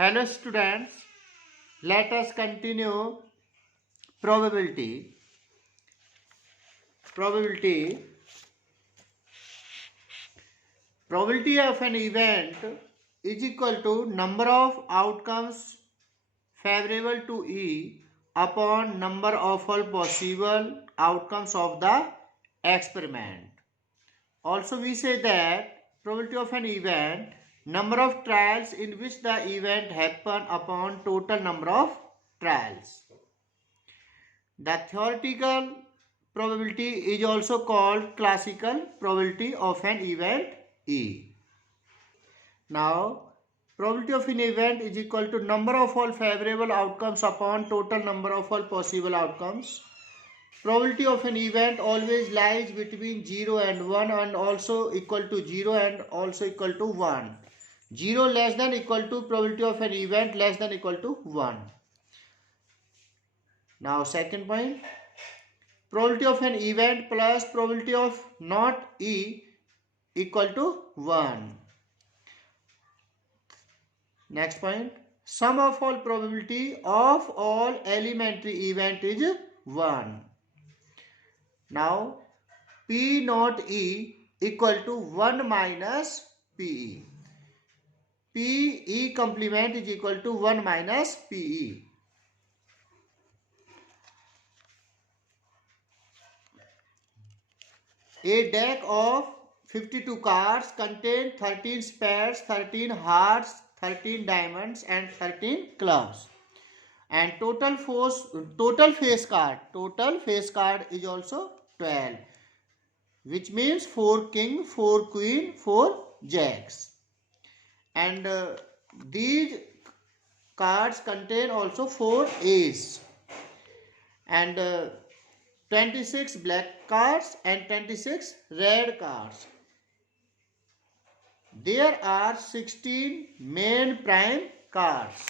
Hello students, let us continue probability. Probability of an event is equal to number of outcomes favorable to E upon number of all possible outcomes of the experiment. Also we say that probability of an event, number of trials in which the event happen upon total number of trials. The theoretical probability is also called classical probability of an event E. Now, probability of an event is equal to number of all favorable outcomes upon total number of all possible outcomes. Probability of an event always lies between 0 and 1 and also equal to 0 and also equal to 1. 0 less than equal to probability of an event less than equal to 1. Now, second point. Probability of an event plus probability of not E equal to 1. Next point. Sum of all probability of all elementary event is 1. Now, P not E equal to 1 minus PE. PE complement is equal to 1 minus PE. A deck of 52 cards contain 13 spares, 13 hearts, 13 diamonds and 13 clubs. And total face card is also 12. Which means 4 king, 4 queen, 4 jacks. And these cards contain also 4 ace. And 26 black cards and 26 red cards. There are 16 main prime cards.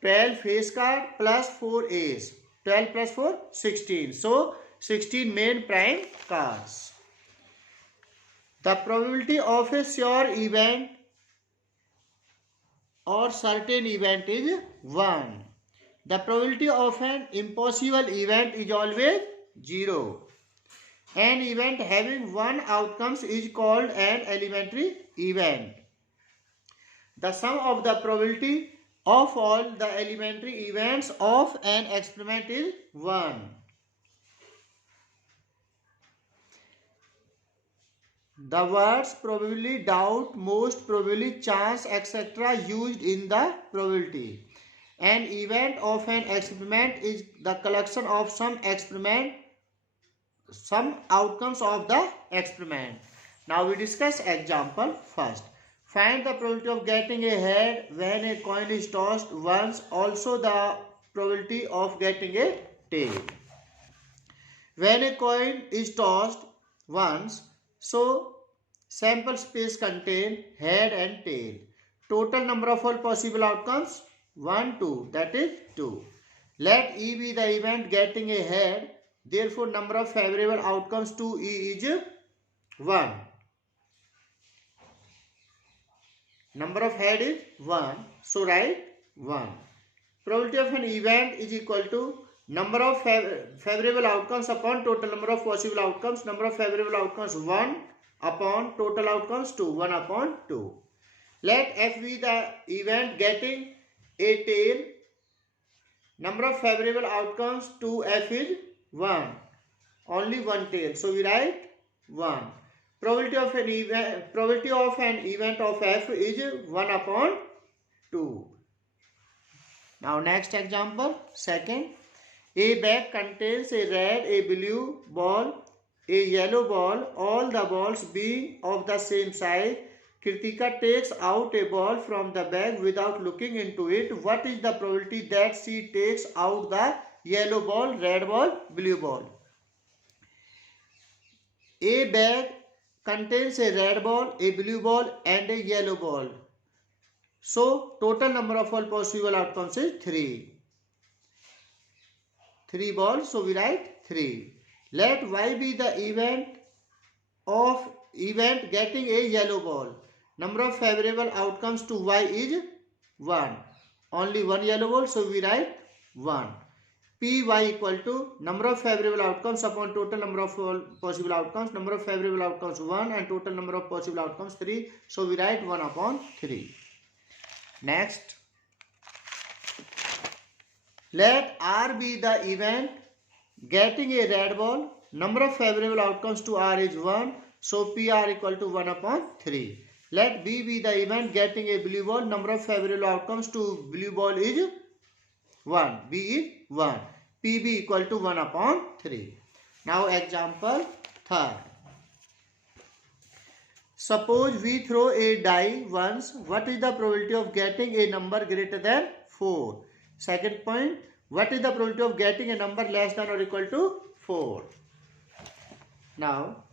12 face card plus 4 ace. 12 plus 4, 16. So, 16 main prime cards. The probability of a sure event or certain event is 1. The probability of an impossible event is always 0. An event having 1 outcomes is called an elementary event. The sum of the probability of all the elementary events of an experiment is 1. The words probably, doubt, most probably, chance, etc. used in the probability. An event of an experiment is the collection of some outcomes of the experiment. Now we discuss example first. Find the probability of getting a head when a coin is tossed once, also the probability of getting a tail. When a coin is tossed once, so sample space contain head and tail. Total number of all possible outcomes 1, 2, that is 2. Let E be the event getting a head, therefore number of favorable outcomes to E is 1. Number of head is 1, so write 1. Probability of an event is equal to number of favorable outcomes upon total number of possible outcomes. Number of favorable outcomes 1 upon total outcomes 2, 1 upon 2. Let F be the event getting a tail. Number of favorable outcomes to F is 1. Only one tail. So we write 1. Probability of an event of F is 1 upon 2. Now next example, second. A bag contains a red, a blue ball, a yellow ball, all the balls being of the same size. Kritika takes out a ball from the bag without looking into it. What is the probability that she takes out the yellow ball, red ball, blue ball? A bag contains a red ball, a blue ball and a yellow ball. So, total number of all possible outcomes is 3. 3 balls, so we write 3. Let Y be the event getting a yellow ball. number of favorable outcomes to y is 1. Only one yellow ball, so we write 1. Py equal to number of favorable outcomes upon total number of possible outcomes. Number of favorable outcomes 1 and total number of possible outcomes 3. So we write 1 upon 3. Next, let R be the event getting a red ball. Number of favorable outcomes to R is 1. So PR equal to 1 upon 3. Let B be the event getting a blue ball. Number of favorable outcomes to blue ball is 1. B is 1. PB equal to 1 upon 3. Now example third. Suppose we throw a die once. What is the probability of getting a number greater than 4? Second point. What is the probability of getting a number less than or equal to 4? Now,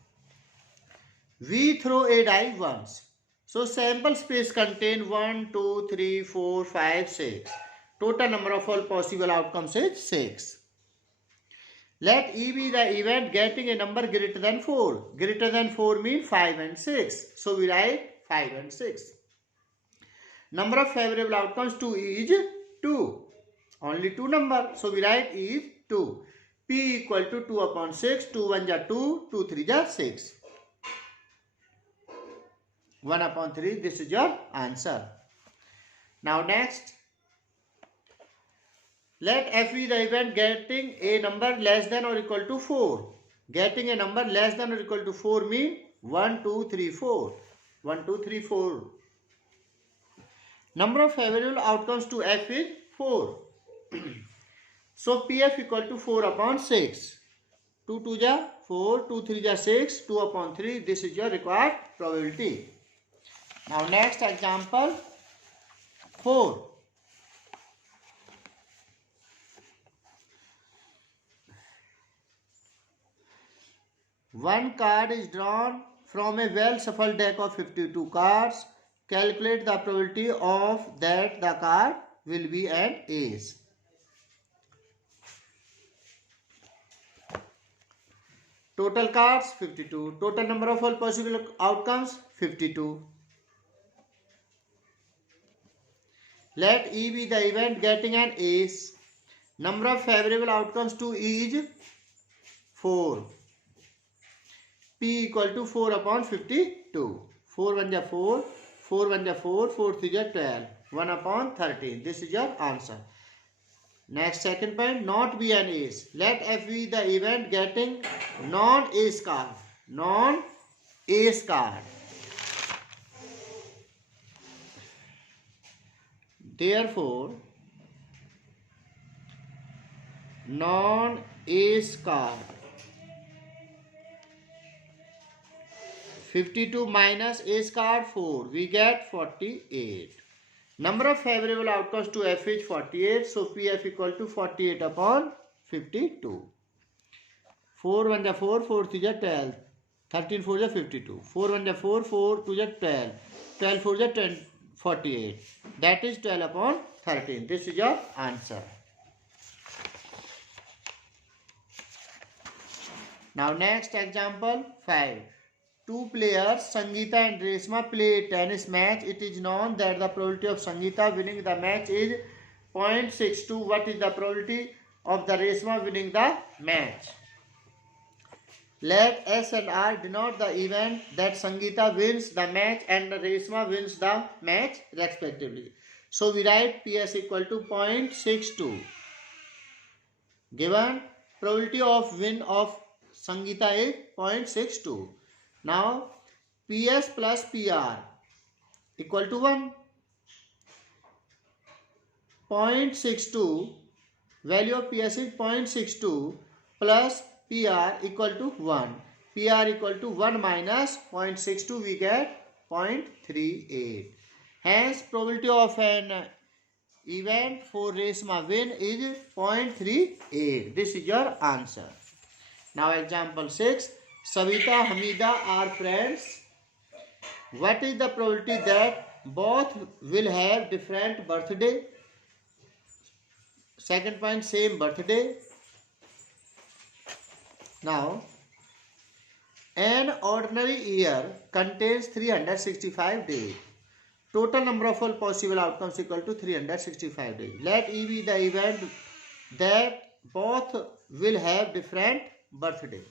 we throw a die once. So sample space contain 1, 2, 3, 4, 5, 6. Total number of all possible outcomes is 6. Let E be the event getting a number greater than 4. Greater than 4 means 5 and 6. So we write 5 and 6. Number of favorable outcomes to E is 2. Only 2 number. So we write E is 2. P equal to 2 upon 6. 2 1 ja 2. 2 3 ja 6. 1 upon 3. This is your answer. Now next. Let F be the event getting a number less than or equal to 4. Getting a number less than or equal to 4 means 1, 2, 3, 4. 1, 2, 3, 4. Number of favorable outcomes to F is 4. So PF equal to 4 upon 6. 2 2 ja 4, 2 3 ja 6, 2 upon 3. This is your required probability. Now next example 4. One card is drawn from a well shuffled deck of 52 cards. Calculate the probability of that the card will be an ace. Total cards 52. Total number of all possible outcomes 52. Let E be the event getting an ace. Number of favorable outcomes to E is 4. P equal to 4 upon 52. 4 1 ja 4. 4 1 ja 4. 4 3 ja 12. 1 upon 13. This is your answer. Next second point. Not be an ace. Let F be the event getting non-ace card. Non-ace card. Therefore, non-ace card 52 minus ace card 4, we get 48. Number of favorable outcomes to F is 48, so PF equal to 48 upon 52. 4 1 ja 4, 4 3 ja 12, 13 4 ja 52, 4 1 ja 4, 4 2 ja 12, 12 4 ja 10, 48. That is 12 upon 13. This is your answer. Now next example 5. Two players, Sangeeta and Reshma, play a tennis match. It is known that the probability of Sangeeta winning the match is 0.62. What is the probability of the Reshma winning the match? Let S and R denote the event that Sangeeta wins the match and Reshma wins the match respectively. So we write PS equal to 0.62. Given probability of win of Sangeeta is 0.62. Now, PS plus PR equal to 1. 0.62, value of PS is 0.62 plus PR equal to 1. PR equal to 1 minus 0.62, we get 0.38. Hence, probability of an event for Reshma win is 0.38. This is your answer. Now, example 6. Savita, Hamida are friends. What is the probability that both will have different birthday? Second point, same birthday. Now, An ordinary year contains 365 days. Total number of all possible outcomes equal to 365 days. Let E be the event that both will have different birthday.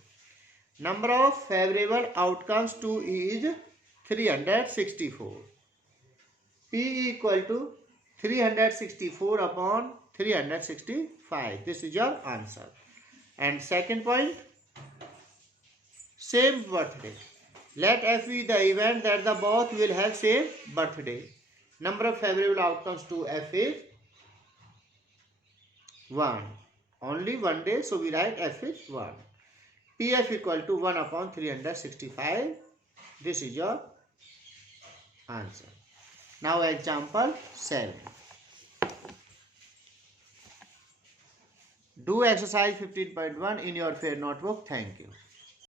Number of favorable outcomes to E is 364. P equal to 364 upon 365. This is your answer. And second point, same birthday. Let F be the event that the both will have same birthday. Number of favorable outcomes to F is 1. Only one day, so we write F is 1. PF equal to 1 upon 365. This is your answer. Now example 7. Do exercise 15.1 in your fair notebook. Thank you.